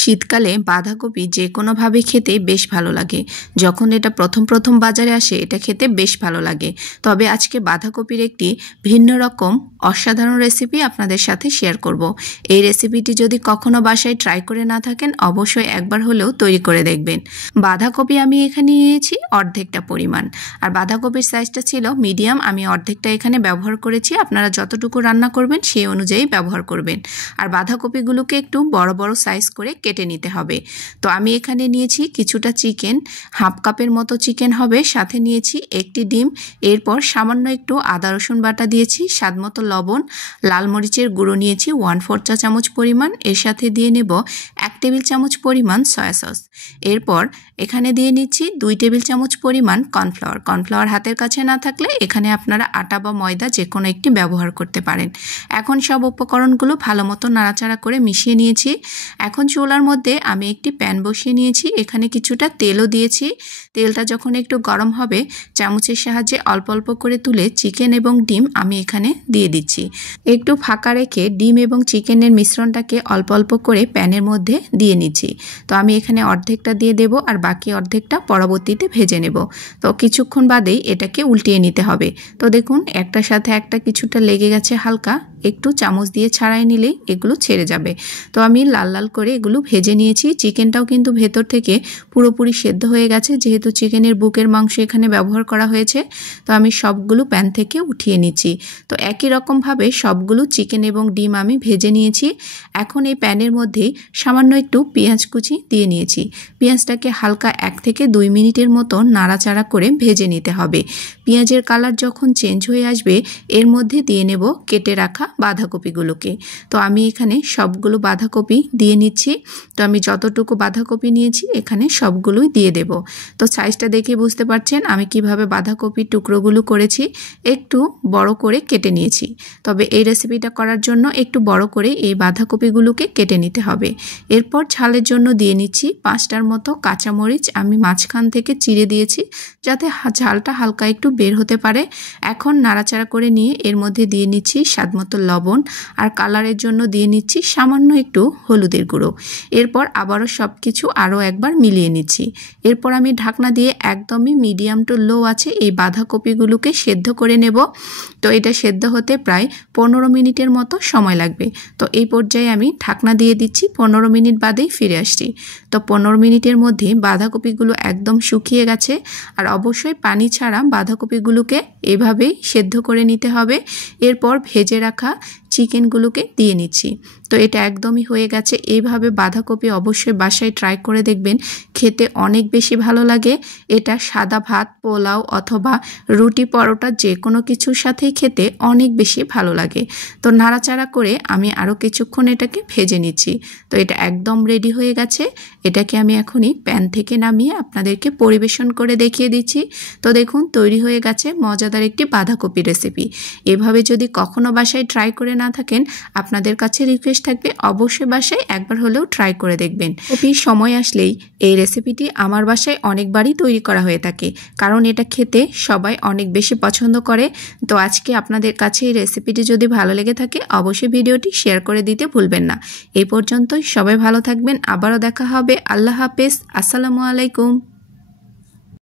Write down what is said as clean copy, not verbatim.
শীতকালে বাঁধাকপি যে কোনোভাবে খেতে বেশ ভালো লাগে। যখন এটা প্রথম বাজারে আসে এটা খেতে বেশ ভালো লাগে। তবে আজকে বাঁধাকপির একটি ভিন্ন রকম অসাধারণ রেসিপি আপনাদের সাথে শেয়ার করব। এই রেসিপিটি যদি কখনো বাসায় ট্রাই করে না থাকেন অবশ্যই একবার হলেও তৈরি করে দেখবেন। বাঁধাকপি আমি এখানে নিয়েছি অর্ধেকটা পরিমাণ, আর বাঁধাকপির সাইজটা ছিল মিডিয়াম। আমি অর্ধেকটা এখানে ব্যবহার করেছি, আপনারা যতটুকু রান্না করবেন সেই অনুযায়ী ব্যবহার করবেন। আর বাঁধাকপিগুলোকে একটু বড় বড় সাইজ করে কেটে নিতে হবে। তো আমি এখানে নিয়েছি কিছুটা চিকেন, হাফ কাপের মতো চিকেন হবে, সাথে নিয়েছি একটি ডিম, এরপর সামান্য একটু আদা রসুন বাটা দিয়েছি, স্বাদ মতো লবণ, লাল মরিচের গুঁড়ো নিয়েছি 1/4 চা চামচ পরিমাণ, এর সাথে দিয়ে নেব 1 টেবিল চামচ পরিমাণ সয়া সস। এরপর এখানে দিয়ে নিচ্ছি 2 টেবিল চামচ পরিমাণ কর্নফ্লাওয়ার। কর্নফ্লাওয়ার হাতের কাছে না থাকলে এখানে আপনারা আটা বা ময়দা যে কোনো একটি ব্যবহার করতে পারেন। এখন সব উপকরণগুলো ভালো মতো নাড়াচাড়া করে মিশিয়ে নিয়েছি। এখন চুলার মধ্যে আমি একটি প্যান বসিয়ে নিয়েছি, এখানে কিছুটা তেলও দিয়েছি। তেলটা যখন একটু গরম হবে চামচের সাহায্যে অল্প অল্প করে তুলে চিকেন এবং ডিম আমি এখানে দিয়ে দিচ্ছি। একটু ফাঁকা রেখে ডিম এবং চিকেনের মিশ্রণটাকে অল্প অল্প করে প্যানের মধ্যে দিয়ে নিচ্ছি। তো আমি এখানে অর্ধেকটা দিয়ে দেব আর বাকি অর্ধেকটা পরবর্তীতে ভেজে নেব। তো কিছুক্ষণ বাদেই এটাকে উল্টিয়ে নিতে হবে। তো দেখুন একটার সাথে একটা কিছুটা লেগে গেছে, হালকা একটু চামচ দিয়ে ছাড়াই নিলেই এগুলো ছেড়ে যাবে। তো আমি লাল লাল করে এগুলো ভেজে নিয়েছি। চিকেনটাও কিন্তু ভেতর থেকে পুরোপুরি সেদ্ধ হয়ে গেছে, যেহেতু চিকেনের বুকের মাংস এখানে ব্যবহার করা হয়েছে। তো আমি সবগুলো প্যান থেকে উঠিয়ে নিচ্ছি। তো একই রকমভাবে সবগুলো চিকেন এবং ডিম আমি ভেজে নিয়েছি। এখন এই প্যানের মধ্যেই সামান্য একটু পেঁয়াজ কুচি দিয়ে নিয়েছি। পেঁয়াজটাকে হালকা 1 থেকে 2 মিনিটের মতো নাড়াচাড়া করে ভেজে নিতে হবে। পেঁয়াজের কালার যখন চেঞ্জ হয়ে আসবে এর মধ্যে দিয়ে নেব কেটে রাখা বাঁধাকপিগুলোকে। তো আমি এখানে সবগুলো বাঁধাকপি দিয়ে নিচ্ছি। তো আমি যতটুকু বাঁধাকপি নিয়েছি এখানে সবগুলোই দিয়ে দেব। তো সাইজটা দেখে বুঝতে পারছেন আমি কিভাবে বাঁধাকপির টুকরোগুলো করেছি, একটু বড় করে কেটে নিয়েছি। তবে এই রেসিপিটা করার জন্য একটু বড় করে এই বাঁধাকপিগুলোকে কেটে নিতে হবে। এরপর ঝালের জন্য দিয়ে নিচ্ছি 5টার মতো কাঁচামরিচ, আমি মাঝখান থেকে চিড়ে দিয়েছি যাতে ঝালটা হালকা একটু বের হতে পারে। এখন নাড়াচাড়া করে নিয়ে এর মধ্যে দিয়ে নিচ্ছি স্বাদমতো লবণ, আর কালারের জন্য দিয়ে নিচ্ছি সামান্য একটু হলুদের গুঁড়ো। এরপর আবারও সব কিছু আরও একবার মিলিয়ে নিচ্ছি। এরপর আমি ঢাকনা দিয়ে একদমই মিডিয়াম টু লো আছে এই বাঁধাকপিগুলোকে সেদ্ধ করে নেব। তো এটা সেদ্ধ হতে প্রায় 15 মিনিটের মতো সময় লাগবে। তো এই পর্যায়ে আমি ঢাকনা দিয়ে দিচ্ছি, 15 মিনিট বাদেই ফিরে আসছি। তো 15 মিনিটের মধ্যে বাঁধাকপিগুলো একদম শুকিয়ে গেছে। আর অবশ্যই পানি ছাড়া বাঁধাকপিগুলোকে এভাবেই সেদ্ধ করে নিতে হবে। এরপর ভেজে রাখা চিকেনগুলোকে দিয়ে নিচ্ছি। তো এটা একদমই হয়ে গেছে। এইভাবে বাঁধাকপি অবশ্যই বাসায় ট্রাই করে দেখবেন, খেতে অনেক বেশি ভালো লাগে। এটা সাদা ভাত, পোলাও অথবা রুটি, পরোটা যে কোনো কিছুর সাথেই খেতে অনেক বেশি ভালো লাগে। তো নাড়াচাড়া করে আমি আরও কিছুক্ষণ এটাকে ভেজে নিচ্ছি। তো এটা একদম রেডি হয়ে গেছে। এটাকে আমি এখনই প্যান থেকে নামিয়ে আপনাদেরকে পরিবেশন করে দেখিয়ে দিচ্ছি। তো দেখুন তৈরি হয়ে গেছে মজাদার একটি বাঁধাকপি রেসিপি। এভাবে যদি কখনো বাসায় ট্রাই করে না থাকেন আপনাদের কাছে রিকোয়েস্ট থাকবে অবশ্যই বাসায় একবার হলেও ট্রাই করে দেখবেন। কপির সময় আসলেই এই রেসিপিটি আমার বাসায় অনেকবারই তৈরি করা হয়ে থাকে, কারণ এটা খেতে সবাই অনেক বেশি পছন্দ করে। তো আজকে আপনাদের কাছে এই রেসিপিটি যদি ভালো লেগে থাকে অবশ্যই ভিডিওটি শেয়ার করে দিতে ভুলবেন না। এই পর্যন্তই, সবাই ভালো থাকবেন, আবারও দেখা হবে। আল্লাহ হাফেজ, আসসালামু আলাইকুম।